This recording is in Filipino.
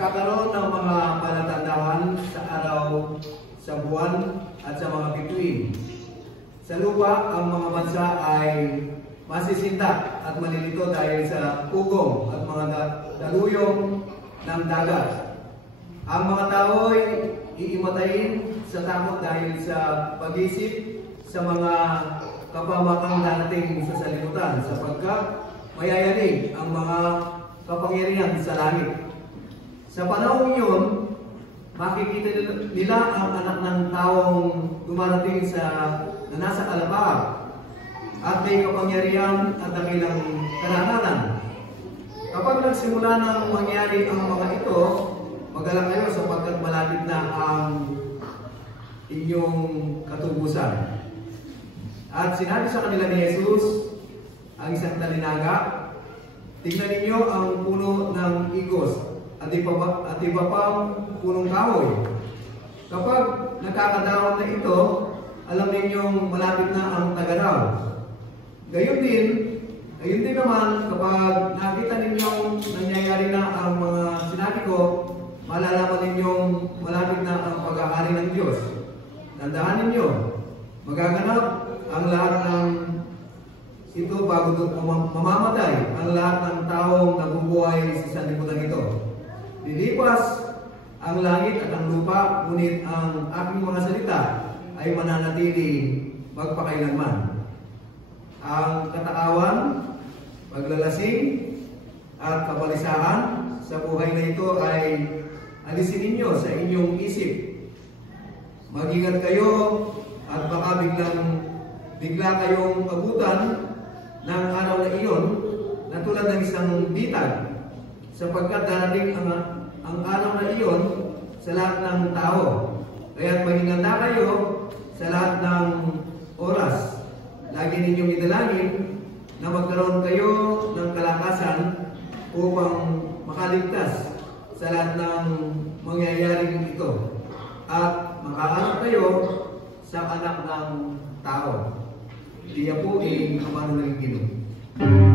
magkakaroon ng mga palatandaan sa araw, sa buwan, at sa mga bituin. Sa lupa, ang mga bansa ay masisinta at malilito dahil sa ugong at mga daluyong ng dagat. Ang mga tao ay iimatayin sa takot dahil sa pag-isip sa mga kapamakang darating sa salimutan, sapagkat mayayanig ang mga kapangyarihan sa langit. Sa panahon yun, makikita nila ang anak ng taong dumarating na nasa kalapaag at may kapangyarihan at dakilang karangalan. Kapag nagsimula nang mangyari ang mga ito, mag-alala kayo sapagkat malapit na ang inyong katubusan. At sinabi sa kanila ni Jesus ang isang talinaga, tingnan ninyo ang puno ng igos at iba pang punong kahoy. Kapag nakakadaon na ito, alam ninyong malapit na ang tagaraw. Gayon din naman kapag nakita ninyong nangyayari na ang mga sinabi ko, malalaman ninyong malapit na ang pag-aari ng Diyos. Tandaan ninyo, magaganap ang lahat ng ito bago mamamatay ang lahat ng taong nabubuhay sa sanlibutan ito. Lilipas ang langit at ang lupa, ngunit ang aking mga salita ay mananatili magpakailanman. Ang kataawan, paglalasing, at kabalisahan sa buhay na ito ay alisin ninyo sa inyong isip. Mag-ingat kayo at baka bigla kayong abutan ng araw na iyon na tulad ng isang bitag, sapagkat darating ang araw na iyon sa lahat ng tao. Kaya't maghihanda kayo sa lahat ng oras. Lagi ninyong idalangin na magkaroon kayo ng kalakasan upang makaligtas sa lahat ng mangyayaring ito at makahanap kayo sa anak ng tao. Diya po ang Ama ng Ginoo.